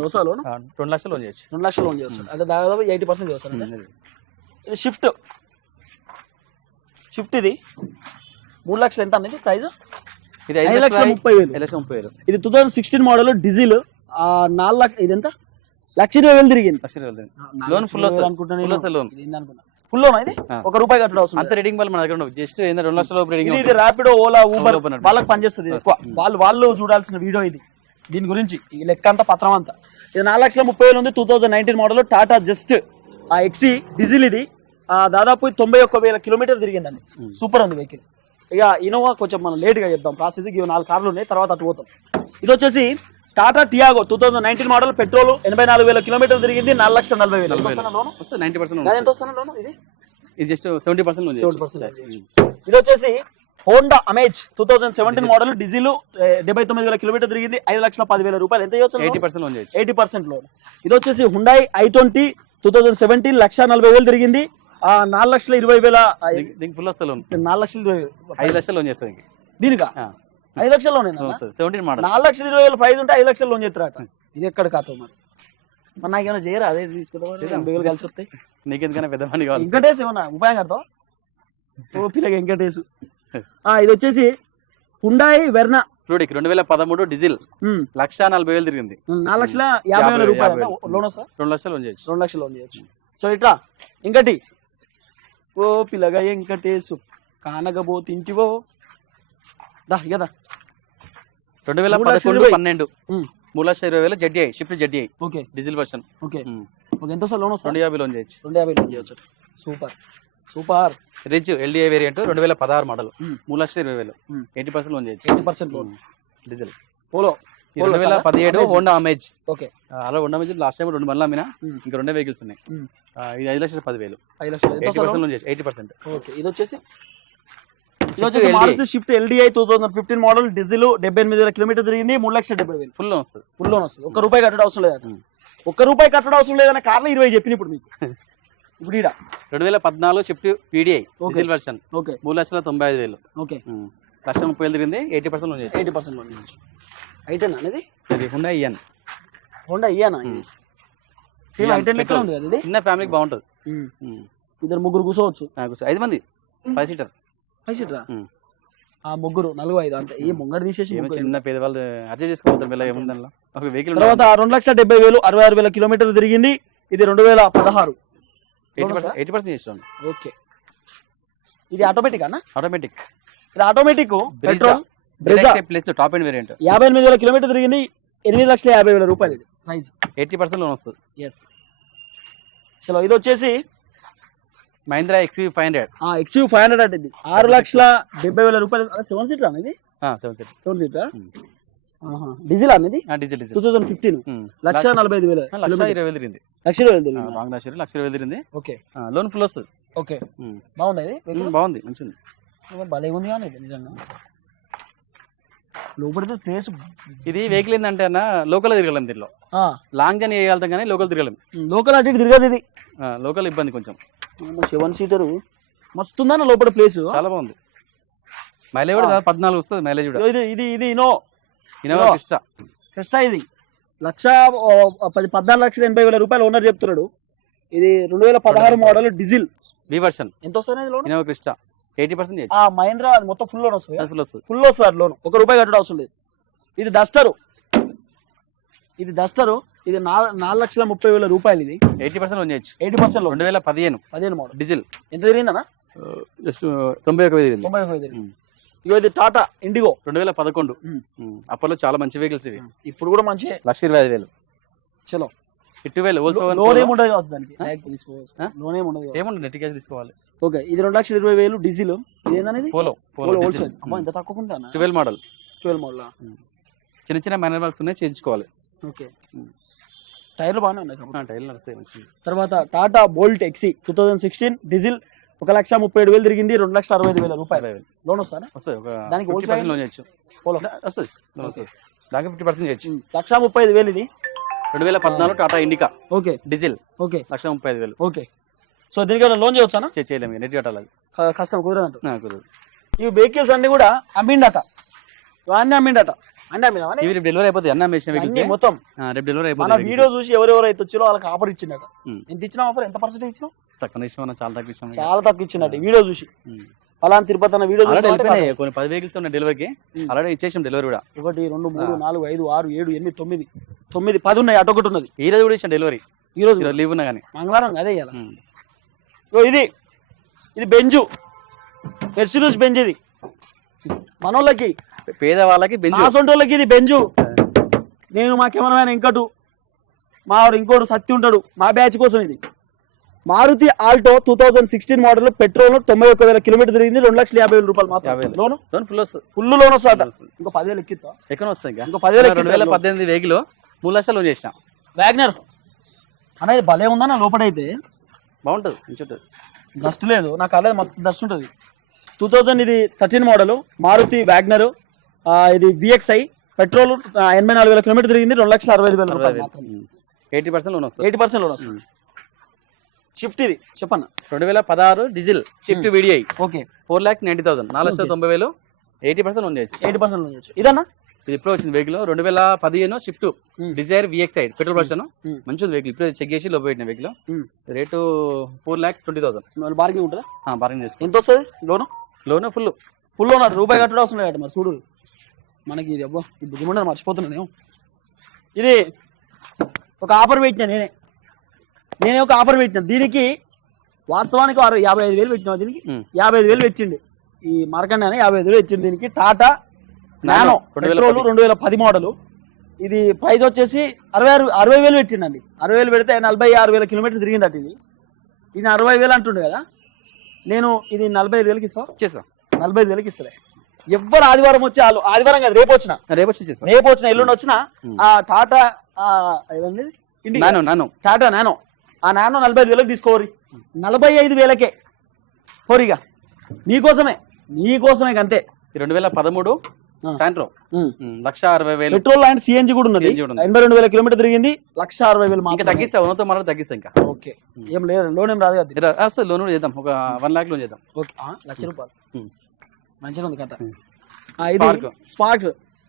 వస్తాలో 2 లక్షలు లోన్ చేయొచ్చు. 2 లక్షలు లోన్ చేయవచ్చు. అదే దాదాపు 80% చేయవచ్చు. ఇది షిఫ్ట్ ఇది 3 లక్షలు ఎంత అనేది ప్రైస్ ఇది 5,30,000. ఇది 2016 మోడల్ డీజిల్ 4 లక్ష ఇది ఎంత 1,20,000 తిరిగింది. Loan full loan full loan ఇది ₹1 కట్టడం అవసరం అంత రీడింగ్ వల్ల మన దగ్గర ఉండవు. జస్ట్ 2 లక్షల రీడింగ్. ఇది ర్యాపిడో ఓలా ఊబర్ వాళ్ళకి పనిచేస్తుంది. వాళ్ళు చూడాల్సిన వీడియో ఇది. దీని గురించి ఈ లెక్క అంతా పత్రం అంతా ఇది 4,30,000 ఉంది. 2019 మోడల్ టాటా జస్ట్ ఎక్సీ డీజిల్ ఇది దాదాపు 91,000 కిలోమీటర్ తిరిగిందండి. సూపర్ ఉంది వెహికల్. ఇక ఇనోవా కొంచెం మనం లేట్ గా చెప్తాం ప్రాసెస్. ఇవి 4 కార్లు ఉన్నాయి తర్వాత అటు పోతాం. ఇది వచ్చేసి Tata Tiago 2019 model petrol 84,000 kilometre తిరిగింది 4,40,000 లోను. 90% ఎంత వస్తుంది లోను ఇది జస్ట్ 70% లోన్. ఇది వచ్చేసి Honda Amaze 2017 model diesel 79,000 kilometre తిరిగింది 5,10,000 రూపాయలు. ఎంత చేయొచ్చు 80% లోన్ చేయొచ్చు. 80% లోన్. ఇది వచ్చేసి హుండాయ్ i20 2017 1,40,000 తిరిగింది 4,20,000. దీనికి ఫుల్ వస్తుంది లోన్ 4,20,000 5 లక్షలు లోన్ చేస్తుంది. దీనికా 5 లక్షల లోన్ 17 మోడల్ 4,20,000 ప్రైస్ ఉంటే 5 లక్షలు లోన్ చేస్తారట. ఇది ఎక్కడ కాదు మరి నాకేమైనా చేయరా అదే తీసుకుంటా కలిసి వస్తాయి. నీకెందుకైనా పెద్ద మంది కావాలి. వెంకటేష్ ఏమన్నా ఉపాయం కడతావు ఓ పిల్లకి వెంకటేష్. ఇది వచ్చేసి హుండాయ్ వెర్నా 2013 డీజిల్ 1,40,000 తిరిగింది 4,50,000 రూపాయలు లోన్ వస్తా 2 లక్షలు లోన్ చేయొచ్చు. 2 లక్షలు లోన్ చేయొచ్చు. సో ఇట్లా ఇంకటి ఓ పిల్లగా వెంకటేశు కానగబోతింటివో దా కదా 2011 12 3,20,000 ZI shift ZI okay diesel version okay ఎంత వస్తా లోన్ వస్తా 250 లోన్ చేయొచ్చు. 250 లోన్ చేయొచ్చు. Super rich LDI variant 2016 model 3,20,000 80% loan చేయొచ్చు. 80% loan diesel polo 2017 Honda amaze okay అలా హోండా అమేజ్ లాస్ట్ టైం 2 బండ్లు అమ్మినా ఇంకా 2 వెహికల్స్ ఉన్నాయి. ఇది 5,10,000 80% లోన్ చేయొచ్చు. 80%. ఓకే ఇది వచ్చేసి Maruti Swift LDI 2015 model diesel 78,000 kilometre తిరిగింది 3,70,000 ఫుల్ లోన్ వస్తుంది. ఫుల్ లోన్ వస్తుంది. ₹1 కట్టడం అవసరం లేదు. ₹1 కట్టడం అవసరం లేదన్న కార్లు 20 చెప్పిన ఇప్పుడు మీకు. ఇప్పుడు 2014 shift PDI diesel version okay 3,95,000 okay 1,30,000 తిరిగింది 80% లోన్ చేయొచ్చు. 80% లోన్ చేయొచ్చు. ఐటెన్ అనేది ఇది హుండా ఇయన్ హోండా ఇయానా సేమ్ ఐటెన్ లెక్క ఉంది కదా ఇది. చిన్న ఫ్యామిలీకి బాగుంటది. 2-3 కూర్చోవచ్చు. 5 మంది 5 సీటర్ 5 సీటరా ముగ్గురు 4-5 అంతే. ఈ ముంగడు తీసేసి చిన్న పేదవాళ్ళు అడ్జస్ట్ చేసుకోవద్దు. పిల్ల ఏముందల్లా ఒక వెహికల్ తర్వాత 2,70,000 66,000 కిలోమీటర్లు తిరిగింది. ఇది 2016 80% చేస్తాం. ఓకే ఇది ఆటోమేటిక్ అన్న ఆటోమేటిక్. ఇది automatic petrol Brezza plus top end variant 58,000 kilometre తిరిగింది 8,50,000 రూపాయలు. ఇది ప్రైస్ 80% లోన్ వస్తుంది. ఎస్ చలో ఇది వచ్చేసి మహీంద్రా XUV 500 XUV 500 అంటే ఇది 6,70,000 రూపాయలు. 7 సీటర్ అనేది 7 సీటర్ డీజిల్ అనేది డీజిల్ 2015 1,45,000 1,20,000 తిరిగింది. 1,20,000 తిరిగింది. ఓకే లోన్ ఫుల్ వస్తుంది. ఓకే బాగుంది ఇది బాగుంది మంచిది భలే ఉంది కానీ ఇది నిజంగా లోపలితే ప్లేస్. ఇది వెహికల్ ఏంటంటే అన్న లోకల్ తిరగలేము. దీనిలో లాంగ్ జర్నీ చేయగలుగుతాం కానీ లోకల్ తిరగలేము. లోకల్ అటు తిరగదు ఇది. లోకల్ ఇబ్బంది కొంచెం. 7 సీటర్ మస్తుందన్న లోపల ప్లేస్ చాలా బాగుంది. మైలేజ్ కూడా 14 వస్తుంది మైలేజ్ కూడా. ఇది ఇనోవా క్రిస్టా ఇది 14,80,000 రూపాయలు ఓనర్ చెప్తున్నాడు. ఇది 2016 మోడల్ డీజిల్ బి వర్షన్. ఎంత వస్తుంది లోన్ ఇనోవా క్రిస్టా 80% మహీంద్రా మొత్తం ఫుల్ లోన్ వస్తుంది. ఫుల్ వస్తుంది లోన్. ₹1 కట్టడం అవసరం లేదు. ఇది డస్టర్ ఇది 4,30,000 రూపాయలు. ఇది 80% లోన్ చేయొచ్చు. 80% లోన్ 2015 మోడల్ డీజిల్ ఎంత తిరిగిందన్నా జస్ట్ 91,000 తిరిగింది. ఇగో ఇది టాటా ఇండిగో 2011. అప్పట్లో చాలా మంచి వెహికల్స్ ఇవి. ఇప్పుడు కూడా మంచి 1,25,000. చలో 50,000 లోన్ ఏముండదు కావచ్చు దానికి, డైరెక్ట్ తీసుకోవచ్చు, లోన్ ఏముండదు. ఏముంది నెట్ క్యాష్ తీసుకోవాలి. ఓకే ఇది 2,20,000 డీజిల్. ఇది ఏందనేది పోలో హోల్సేల్. అబ్బా ఇంత తక్కువ ఉంటా. 12 మోడల్. 12 మోడల్. చిన్న చిన్న మైనర్ వర్క్స్ ఉన్నాయి, చేయించుకోవాలి. ఓకే టైర్లు బాగానే ఉన్నాయి. టైర్లు నడుస్తాయి మంచిగా. తర్వాత టాటా బోల్ట్ ఎక్సీ 2016 డీజిల్ 1,37,000 తిరిగింది, 2,65,000 రూపాయలు. లోన్ వస్తారా? వస్తుంది. దానికి 50% లోన్ చేయొచ్చు. పోలో వస్తుంది, లోన్ వస్తుంది. దానికి 50% చేయొచ్చు. 1,35,000 ఇది. 2014 Tata indica okay diesel. Okay 1,35,000. Okay so దీనికి ఏమైనా లోన్ చేయొచ్చానా? చేయలేము, నెట్ కట్టాలి. అది కష్టం, కుదరదంట. కుదరదు. ఈ వెహికల్స్ అన్ని కూడా అమ్మిండట, ఇవన్నీ అమ్మిండట. అంటే ఇవి రేపు డెలివరీ అయిపోతుంది. అన్న వెహికల్స్ మొత్తం రేపు డెలివరీ మన అయిపోతుంది. వీడియో చూసి ఎవరెవరు అయితే వచ్చారో వాళ్ళకి ఆఫర్ ఇచ్చిండట. ఎంత ఇచ్చినా ఆఫర్? ఎంత పర్సెంటేజ్ ఇచ్చినా? తక్కువ ఇష్టం, చాలా తక్కువ ఇష్టం. చాలా తక్కువ ఇచ్చిండట వీడియో చూసి. పలానా తిరుపతి అన్న వీడియో చూసి కొన్ని 10 వెహికల్స్ ఉన్నాయి డెలివరీకి, అలాగే ఇచ్చేసాం డెలివరీ కూడా. 1 2 3 4 5 6 7 8 9 10 ఉన్నాయి. అటు ఒకటి ఉన్నది. ఈ రోజు కూడా ఇచ్చాం డెలివరీ. ఈ రోజు లీవ్ ఉన్నా కానీ మంగళవారం అదే ఇయ్యాల. ఇది బెంజు, మెర్సిడీస్ బెంజ్. ఇది మనోళ్ళకి, పేదవాళ్ళకి వాళ్ళకి ఇది బెంజు. నేను మా కెమెరామ్యాన్ ఇంకటు, మా ఇంకోటి సత్తి ఉంటాడు, మా బ్యాచ్ కోసం. ఇది Maruti Alto 2016 model, petrol 91,000 kilometre తిరిగింది, 2,50,000 రూపాయలు మాత్రం లోన్. Full loan వస్తాట. ఇంకో 10,000 ఎక్కిస్తా. ఎక్కడ వస్తాయి? ఇంకో 10,000. 2018 వెహికల్ 3 లక్షలు లోన్ చేసిన. వ్యాగ్నర్ అనేది భలే ఉందన్న. లోపలైతే బాగుంటుంది, మంచి డస్ట్ లేదు. నాకు అదే మస్తు డస్ట్ ఉంటుంది. 2013 మోడల్ మారుతి వ్యాగ్నర్. ఇది VXI, పెట్రోల్ 84,000 కిలోమీటర్ తిరిగింది, 2,60,000 రూపాయలు మాత్రం. 80% లోన్ వస్తుంది. 80% లోన్ వస్తుంది. షిఫ్ట్ ఇది చెప్పన్న. 2016 diesel Swift VDI. Okay 4,90,000, 4,90,000. 80% loan చేయొచ్చు. 80% లోన్ చేయొచ్చు. ఇదన్నా ఇది ఇప్పుడు వచ్చింది vehicle. 2015 Swift Dzire VXI petrol version. మంచిది వెహికల్. ఇప్పుడు చెక్ చేసి లోపు పెట్టిన వెహికల్. రేటు 4,20,000. బార్గింగ్ ఉంటుందా? బార్గింగ్ చేసుకో. ఎంత వస్తుంది లోను? లోన్ ఫుల్ లోన్ రూపాయి కట్టడం అవసరం లేదు. మరి చూడు మనకి ఇది అబ్బా ఈ బుద్ధిమంటే మర్చిపోతున్నాను. ఇది ఒక ఆఫర్ పెట్టినా నేనే ఒక ఆఫర్ పెట్టినా. దీనికి వాస్తవానికి 55,000 పెట్టినా. దీనికి 55,000 పెట్టిండు ఈ మార్కండ్ అని. 55,000 వచ్చింది దీనికి. Tata nano petrol 2010 model. ఇది ప్రైస్ వచ్చేసి 60,000 పెట్టిండండి. 60,000 పెడితే 46,000 కిలోమీటర్ తిరిగిందట. ఇది 60,000 అంటుండే కదా. నేను ఇది 45,000కి ఇస్తా. 45,000కి ఇస్తలే. ఎవ్వరు ఆదివారం వచ్చి ఆదివారం కాదు, రేపు వచ్చిన ఎల్లుండి వచ్చిన ఆ టాటా టాటా నానో, ఆ నానో 45,000కి తీసుకోరి. 45,000కే కోరిగా నీకోసమే అంతే. 2013 శాంట్రో 1,60,000. పెట్రోల్ అండ్ CNG కూడా ఉన్నది. 82,000 కిలోమీటర్ తిరిగింది, 1,60,000 మాత్రం. తగ్గిస్తా, ఉన్నతో మనం తగ్గిస్తా. ఇంకా ఓకే ఏం లేదు, లోన్ ఏం రాదు కదా. అసలు లోన్ చేద్దాం, ఒక 1 lakh లోన్ చేద్దాం. ఓకే 1,00,000 రూపాయలు మంచిగా ఉంది కట్ట. స్పార్క్స్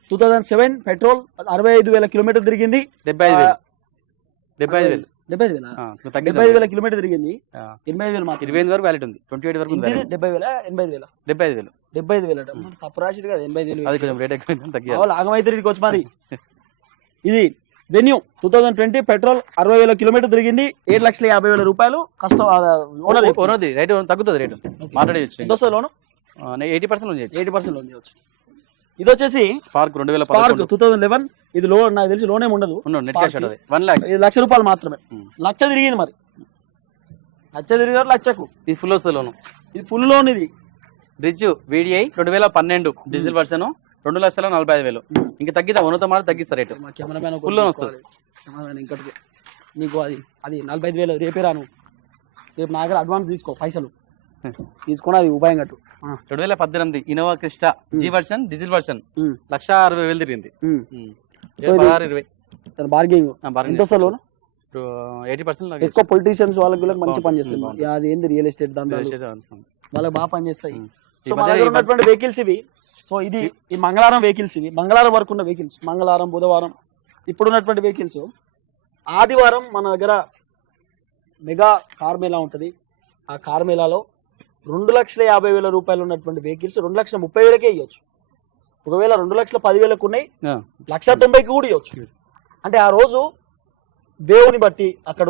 2007 పెట్రోల్ 65,000 కిలోమీటర్ తిరిగింది, 75,000 కిలోమీటర్ తిరిగింది. 85,000 మాత్రం. 28 వరకు వ్యాలిడ్ ఉంది. 28 వరకు 70,000 75,000 తప్పు రాసిడు కదా. 85,000 ఆగమైతే ఇక్కడికి వచ్చి మరి. ఇది వెన్యూ 2020 పెట్రోల్ 60,000 కిలోమీటర్ తిరిగింది, 7,50,000 రూపాయలు. కష్టం రైట్ తగ్గుతుంది. రేటు మాట్లాడచ్చు. ఎంత వస్తుంది లోను? 80% లోన్ చేయొచ్చు. 80% లోన్ చేయొచ్చు. ఇది వచ్చేసి స్పార్క్ 2011. ఇది లోన్ నాకు తెలిసి లోన్ ఏమి ఉండదు. 1 lakh. ఇది 1,00,000 రూపాయలు మాత్రమే. 1,00,000 తిరిగింది మరి. 1,00,000 తిరిగి 1,00,000కు ఇది ఫుల్ వస్తుంది లోను. ఇది ఫుల్ లోన్. ఇది రిచ్ VDI 2012 డీజిల్ వర్షన్ 2,45,000. ఇంకా తగ్గిద్దాం, ఉన్నతో మాట తగ్గిస్తా రేటు. ఫుల్ లోన్ వస్తుంది. ఇంకటి నీకు అది 45,000 రేపే రాను. రేపు నా దగ్గర అడ్వాన్స్ తీసుకో, పైసలు తీసుకుని అది ఉపాయం కట్టు. 2018 Innova Crysta G version diesel version 1,60,000 తిరిగింది. 16,20 బార్గెనింగ్. ఎంత వస్తుంది లోన్? 80%. ఎక్కువ పొలిటీషియన్స్ వాళ్ళకి మంచి పని చేస్తుంది. అది ఏంది రియల్ ఎస్టేట్ దాంట్లో వాళ్ళకి బాగా పనిచేస్తాయి. సో మన దగ్గర ఉన్నటువంటి వెహికల్స్ ఇవి. సో ఇది ఈ మంగళవారం వెహికల్స్. ఇవి మంగళవారం వరకు ఉన్న వెహికల్స్. మంగళవారం బుధవారం ఇప్పుడు ఉన్నటువంటి వెహికల్స్. ఆదివారం మన దగ్గర మెగా కార్ మేళా ఉంటుంది. ఆ కార్ మేళాలో 2,50,000 రూపాయలు ఉన్నటువంటి వెహికల్స్ 2,30,000కే ఇవ్వచ్చు. ఒకవేళ 2,10,000 ఉన్నాయి 1,90,000కి కూడా ఇవ్వచ్చు. అంటే ఆ రోజు దేవుని బట్టి అక్కడ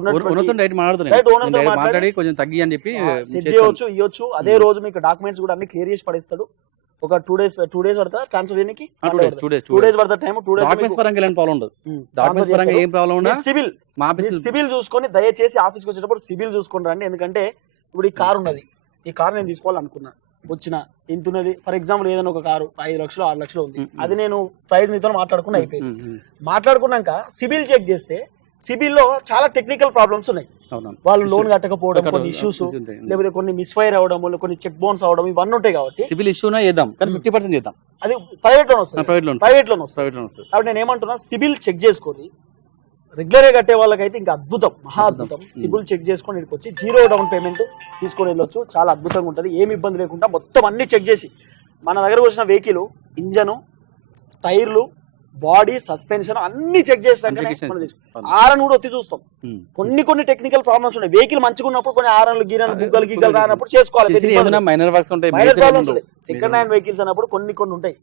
కొంచెం తగ్గి అని చెప్పి సెట్ చేయవచ్చు, ఇవ్వచ్చు. అదే రోజు మీకు డాక్యుమెంట్స్ కూడా అన్ని క్లియర్ చేసి పడిస్తాడు. ఒక 2 days పడతా ట్రాన్స్ఫర్ చేయడానికి 2 days 2 days పడతా టైం 2 days డాక్యుమెంట్స్ పరంగా ఎలాంటి ప్రాబ్లం ఉండదు డాక్యుమెంట్స్ పరంగా ఏం ప్రాబ్లం ఉన్నా సివిల్ మా ఆఫీస్ సివిల్ చూసుకొని దయచేసి ఆఫీస్కి వచ్చేటప్పుడు సివిల్ చూసుకొని రండి. ఎందుకంటే ఇప్పుడు ఈ కార్ ఉన్నది, ఈ కార్ నేను తీసుకోవాలనుకున్నా, వచ్చిన ఇంత ఉన్నది, ఫర్ ఎగ్జాంపుల్ ఏదైనా ఒక కారు 5 లక్షలు 6 లక్షలు ఉంది, అది నేను ప్రైస్ నీతో మాట్లాడుకుని అయిపోయింది. మాట్లాడుకున్నాక సివిల్ చెక్ చేస్తే సిబిల్ లో చాలా టెక్నికల్ ప్రాబ్లమ్స్ ఉన్నాయి. వాళ్ళు లోన్ కట్టకపోవడం, కొన్ని ఇష్యూస్, లేకపోతే కొన్ని మిస్ఫైర్ అవడం, కొన్ని చెక్ బౌన్స్ అవడం, ఇవన్నీ ఉంటాయి. కాబట్టి సిబిల్ ఇష్యూనే చేద్దాం, కానీ 50% చేద్దాం. అది ప్రైవేట్ లోన్ వస్తుంది, ప్రైవేట్ లోన్ వస్తుంది. కాబట్టి నేను ఏమంటున్నా, సిబిల్ చెక్ చేసుకొని రెగ్యులర్ గా కట్టే వాళ్ళకైతే ఇంకా అద్భుతం, మహా అద్భుతం. సిబిల్ చెక్ చేసుకొని ఇక్కడికి వచ్చి 0 డౌన్ పేమెంట్ తీసుకొని వెళ్ళొచ్చు. చాలా అద్భుతంగా ఉంటుంది, ఏమి ఇబ్బంది లేకుండా మొత్తం అన్ని చెక్ చేసి మన దగ్గర వచ్చిన వెహికల్ ఇంజన్, టైర్లు, బాడీ, సస్పెన్షన్ అన్ని చెక్ చేసినాక ఆరన్ కూడా ఒత్తి చూస్తాం. కొన్ని టెక్నికల్ ప్రాబ్లమ్స్ ఉన్నాయి. వెహికల్ మంచిగా ఉన్నప్పుడు కొన్ని ఆరన్లు గీరన్లు గుగ్గలు గిగ్గలు రానప్పుడు చేసుకోవాలి. మైనర్ ప్రాబ్లమ్స్ ఉంటాయి. సెకండ్ హ్యాండ్ వెహికల్స్ అన్నప్పుడు కొన్ని ఉంటాయి,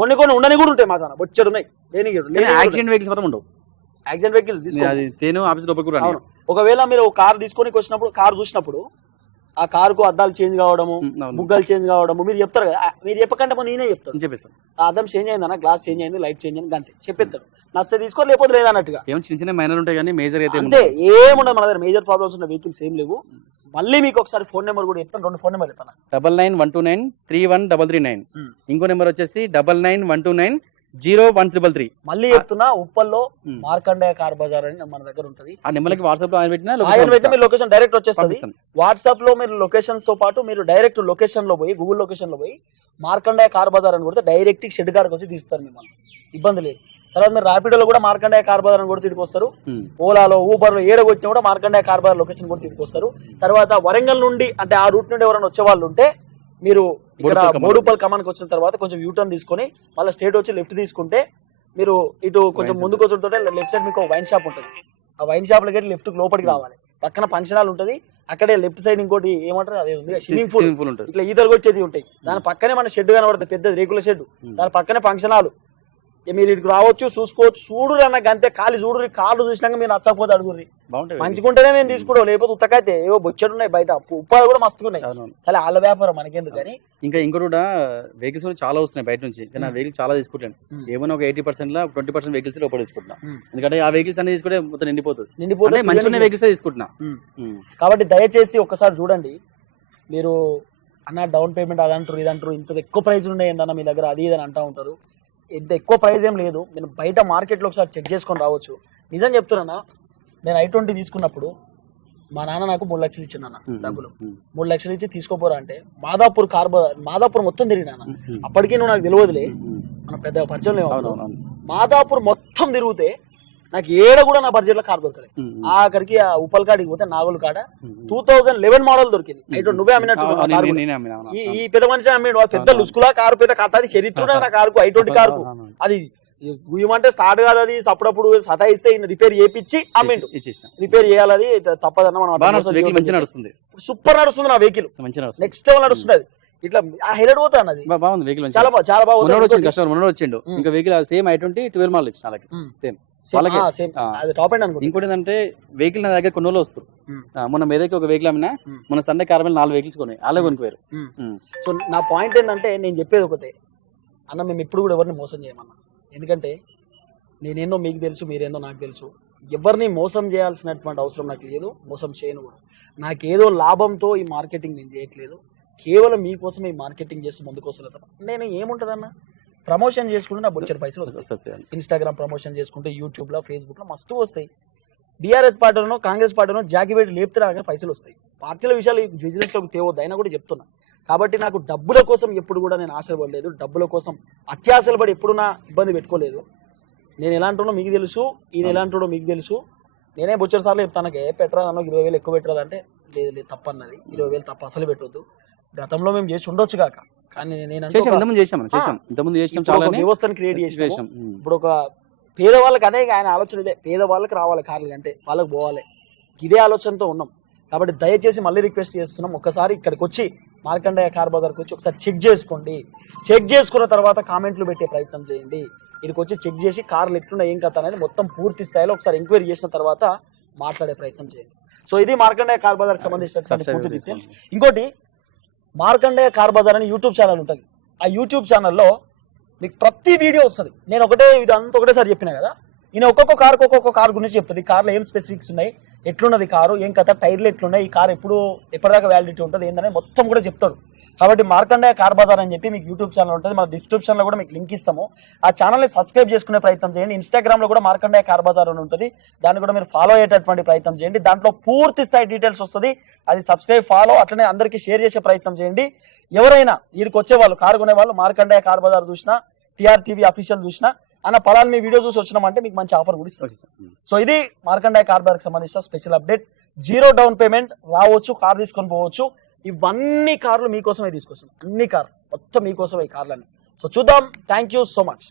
కొన్ని ఉండని కూడా ఉంటాయి. మాకు బొచ్చడు ఉన్నాయి. యాక్సిడెంట్ వెహికల్స్ మాత్రం ఉండవు. యాక్సిడెంట్ వెహికల్స్ తీసుకోవాలి. ఒకవేళ మీరు కార్ తీసుకొని వచ్చినప్పుడు, కార్ చూసినప్పుడు ఆ కారుకు అద్దాలు చేంజ్ కావడము, బుగ్గలు చేంజ్ కావడము మీరు చెప్తారు కదా. మీరు చెప్పకంటే నేనే చెప్తాను, ఆ అద్దం చేంజ్ అయిందన్న, గ్లాస్ చేంజ్ అయింది, లైట్ చేంజ్ అయింది, అంతే చెప్పేస్తాడు. నచ్చే తీసుకో, లేకపోతే లేదన్నట్టుగా. చిన్న మైనర్ ఉంటాయి కానీ మేజర్ అయితే అంతే, ఏముండదు. మన దగ్గర మేజర్ ప్రాబ్లమ్స్ ఉన్న వెహికల్స్ ఏం లేవు. మళ్ళీ మీకు ఒకసారి ఫోన్ నెంబర్ కూడా చెప్తాను, 2 ఫోన్ నెంబర్ చెప్తాను. 9912931339. ఇంకో నెంబర్ వచ్చేసి 9912901333. మళ్ళీ చెప్తున్నా, ఉప్పల్లో మార్కండేయ కార్ బజార్ అని మన దగ్గర ఉంటది. ఆ నెంబర్కి వాట్సాప్ లో ఆయన పెట్టినా మీరు లొకేషన్ డైరెక్ట్ వచ్చేస్తుంది. వాట్సాప్ లో మీరు లొకేషన్స్ తో పాటు మీరు డైరెక్ట్ లొకేషన్ లో పోయి, గూగుల్ లొకేషన్ లో పోయి మార్కండేయ కార్ బజార్ అని కొడితే డైరెక్ట్ షెడ్ కాడికి వచ్చి తీస్తారు మిమ్మల్ని, ఇబ్బంది లేదు. తర్వాత మీరు ర్యాపిడోలో కూడా మార్కండేయ కార్ బజార్ అని కూడా తీసుకొస్తారు. ఓలాలో, ఊబర్ లో ఏడగొచ్చినా కూడా మార్కండేయ కార్ బజార్ లొకేషన్ కూడా తీసుకొస్తారు. తర్వాత వరంగల్ నుండి, అంటే ఆ రూట్ నుండి ఎవరైనా వచ్చే వాళ్ళు ఉంటే మీరు ఇక్కడ బోడుపల్ కమాన్కి వచ్చిన తర్వాత కొంచెం యూటర్న్ తీసుకొని మళ్ళీ స్ట్రేట్ వచ్చి లెఫ్ట్ తీసుకుంటే మీరు ఇటు కొంచెం ముందుకు వచ్చుంటే లెఫ్ట్ సైడ్ మీకు వైన్ షాప్ ఉంటుంది. ఆ వైన్ షాప్ లో లెఫ్ట్ లోపలికి రావాలి. పక్కన ఫంక్షన్ హాల్ ఉంటుంది. అక్కడే లెఫ్ట్ సైడ్ ఇంకోటి ఏమంటారు, అదే ఉంది స్విమ్మింగ్ పూల్ ఉంటుంది. ఇట్లా ఈతలు వచ్చేది ఉంటాయి. దాని పక్కనే మన షెడ్ కనబడుతుంది, పెద్ద రేకుల షెడ్. దాని పక్కనే ఫంక్షన్ హాల్. మీరు ఇక్కడికి రావచ్చు, చూసుకోవచ్చు. చూడురు అన్న అంతే, ఖాళీ చూడురు. కార్లు చూసినాక మీరు నచ్చకపోతే అడుగుర్రి. మంచిగుంటేనే నేను తీసుకుంటాం, లేకపోతే ఉత్తకైతే ఏవో బొచ్చడు ఉన్నాయి బయట. ఉప్పాలు కూడా మస్తుగా ఉన్నాయి. సరే వాళ్ళ వ్యాపారం మనకెందుకు. కానీ ఇంకోటి కూడా వెహికల్స్ కూడా చాలా వస్తున్నాయి బయట నుంచి. కానీ ఆ వెహికల్ చాలా తీసుకుంటాను. ఏమైనా ఒక 80% లో 20% వెహికల్స్ లోపల తీసుకుంటున్నా. ఎందుకంటే ఆ వెహికల్స్ అన్ని తీసుకుంటే మొత్తం నిండిపోతుంది. మంచిగా వెహికల్స్ తీసుకుంటున్నా. కాబట్టి దయచేసి ఒక్కసారి చూడండి. మీరు అన్న డౌన్ పేమెంట్ అదంటారు, ఇదంటారు, ఇంత ఎక్కువ ప్రైజ్ ఉన్నాయి ఏందన్న మీ దగ్గర, అది ఇదని అంటూ ఉంటారు. ఇంత ఎక్కువ ప్రైజ్ ఏం లేదు. నేను బయట మార్కెట్లో ఒకసారి చెక్ చేసుకొని రావచ్చు. నిజం చెప్తున్నా, నేను i20 తీసుకున్నప్పుడు మా నాన్న నాకు 3 లక్షలు ఇచ్చిన డబ్బులు. 3 లక్షలు ఇచ్చి తీసుకోపోరా అంటే మాదాపూర్ మొత్తం తిరిగినా. అప్పటికీ నువ్వు నాకు తెలియదులే, మన పెద్ద పరిచయం లేవు. మాదాపూర్ మొత్తం తిరిగితే నాకు ఏడ కూడా నా బడ్జెట్ లో కార్ దొరకలేదు. ఆఖరికి ఆ ఉప్పల్ కాడికి పోతే నాగోల్ కాడ 2011 మోడల్ దొరికింది. నువ్వే అమ్మినట్టు ఈ పెద్ద మనిషి అమ్మిడు. పెద్ద లుస్కులా కారు, పెద్ద కథ. అది చరిత్ర నా కారుకు, i20 కారుకు. అది ఏమంటే స్టార్ట్ కాదు, అది అప్పుడప్పుడు సతాయిస్తే రిపేర్ చేయించి అమ్మిండు. రిపేర్ చేయాలి, అది తప్పదన్న. సూపర్ నడుస్తుంది నా వెహికల్, నెక్స్ట్ లెవెల్ నడుస్తుంది. అది ఇట్లా హైలైట్ పోతా అన్నది. చాలా బాగుంది. ఇంకా వెహికల్ సేమ్ i20 12 మోడల్ ఇచ్చిన సేమ్. ఇంకోటి ఏంటంటే వెహికల్ నా దగ్గర కొన్ని రోజులు వస్తారు. మొన్న మీదకి ఒక వెహికల్ అమ్మినా, మన సండే కార్ 4 వెహికల్స్ కొన్నాయి, వాళ్ళే కొనుక్కోరు. సో నా పాయింట్ ఏంటంటే, నేను చెప్పేది ఒకటే అన్న, మేము ఎప్పుడు కూడా ఎవరిని మోసం చేయమన్నా. ఎందుకంటే నేనేందో మీకు తెలుసు, మీరేందో నాకు తెలుసు. ఎవరిని మోసం చేయాల్సినటువంటి అవసరం నాకు లేదు, మోసం చేయను కూడా. నాకేదో లాభంతో ఈ మార్కెటింగ్ నేను చేయట్లేదు, కేవలం మీకోసం ఈ మార్కెటింగ్ చేస్తూ ముందుకు వస్తుంది తప్ప. నేను ఏముంటుందన్న, ప్రమోషన్ చేసుకుంటే నా బొచ్చడి పైసలు వస్తాయి. ఇన్స్టాగ్రామ్ ప్రమోషన్ చేసుకుంటే, యూట్యూబ్ లో, ఫేస్బుక్ లో మస్తు వస్తాయి. బీఆర్ఎస్ పార్టీలో, కాంగ్రెస్ పార్టీలో జాగివేటి లేపితే రాగా పైసలు వస్తాయి. పార్టీల విషయాలు బిజినెస్ లోకి తేవద్దు అయినా కూడా చెప్తున్నా. కాబట్టి నాకు డబ్బుల కోసం ఎప్పుడు కూడా నేను ఆశపడలేదు. డబ్బుల కోసం అత్యాశలు పడి ఎప్పుడు నా ఇబ్బంది పెట్టుకోలేదు. నేను ఎలాంటినో మీకు తెలుసు, ఈయన ఎలాంటినో మీకు తెలుసు. నేనే బొచ్చడి సార్లు చెప్తాను, పెట్టరా అన్న 20,000 ఎక్కువ పెట్టరాదు అంటే, లేదు తప్పన్నది. 20,000 తప్ప అసలు పెట్టొద్దు. గతంలో మేము చేసి ఉండొచ్చు కాక, కానీ నేను వ్యవస్థను క్రియేట్ చేసాం. ఇప్పుడు ఒక పేదవాళ్ళకి అదే ఆయన ఆలోచన, ఇదే పేదవాళ్ళకి రావాలి కార్లు అంటే, వాళ్ళకి పోవాలి, ఇదే ఆలోచనతో ఉన్నాం. కాబట్టి దయచేసి మళ్ళీ రిక్వెస్ట్ చేస్తున్నాం, ఒక్కసారి ఇక్కడికి వచ్చి మార్కండేయ కార్ బజార్కి వచ్చి ఒకసారి చెక్ చేసుకోండి. చెక్ చేసుకున్న తర్వాత కామెంట్లు పెట్టే ప్రయత్నం చేయండి. ఇక్కడికి వచ్చి చెక్ చేసి కార్లు ఎట్లున్నా ఏం కథ అనేది మొత్తం పూర్తి స్థాయిలో ఒకసారి ఎంక్వైరీ చేసిన తర్వాత మాట్లాడే ప్రయత్నం చేయండి. సో ఇది మార్కండేయ కార్ బజార్కి సంబంధించినటువంటి పూర్తి డీటెయిల్స్. ఇంకోటి, మార్కండేయ కార్ బజార్ అని యూట్యూబ్ ఛానల్ ఉంటుంది. ఆ యూట్యూబ్ ఛానల్లో మీకు ప్రతి వీడియో వస్తుంది. నేను ఇదంతా ఒకటేసారి చెప్పినా కదా, ఈయన ఒక్కొక్క కార్ గురించి చెప్తాడు. ఈ కార్లో ఏం స్పెసిఫిక్స్ ఉన్నాయి, ఎట్లున్నది కారు, ఏం కథ, టైర్లు ఎట్లున్నాయి, ఈ కార్ ఎప్పటిదాకా వ్యాలిడిటీ ఉంటుంది ఏంటనేది మొత్తం కూడా చెప్తాడు. కాబట్టి మార్కండేయ కార్ బజార్ అని చెప్పి మీకు యూట్యూబ్ ఛానల్ ఉంటుంది. మన డిస్క్రిప్షన్లో కూడా మీకు లింక్ ఇస్తాము. ఆ ఛానల్ని సబ్స్క్రైబ్ చేసుకునే ప్రయత్నం చేయండి. ఇన్స్టాగ్రామ్లో కూడా మార్కండేయ కార్ బజార్ అని ఉంటుంది, దాన్ని కూడా మీరు ఫాలో అయ్యేటటువంటి ప్రయత్నం చేయండి. దాంట్లో పూర్తి స్థాయి డీటెయిల్స్ వస్తుంది. అది సబ్స్క్రైబ్, ఫాలో, అట్లనే అందరికీ షేర్ చేసే ప్రయత్నం చేయండి. ఎవరైనా వీడికి వచ్చే వాళ్ళు, కారు కొనే వాళ్ళు, మార్కండేయ కార్ బజార్ చూసినా, టీఆర్టీవీ అఫీషియల్ చూసినా, అన్న పలానా మీ వీడియో చూసి వచ్చినామంటే మీకు మంచి ఆఫర్ కూడా ఇస్తుంది. సో ఇది మార్కండేయ కార్ బజార్కి సంబంధించిన స్పెషల్ అప్డేట్. 0 డౌన్ పేమెంట్, రావచ్చు, కార్ తీసుకొని పోవచ్చు. ఇవన్నీ కార్లు మీకోసమే తీసుకొస్తాం, అన్ని కార్లు మొత్తం మీకోసమే ఈ కార్లన్నీ. సో చూద్దాం. Thank you so much.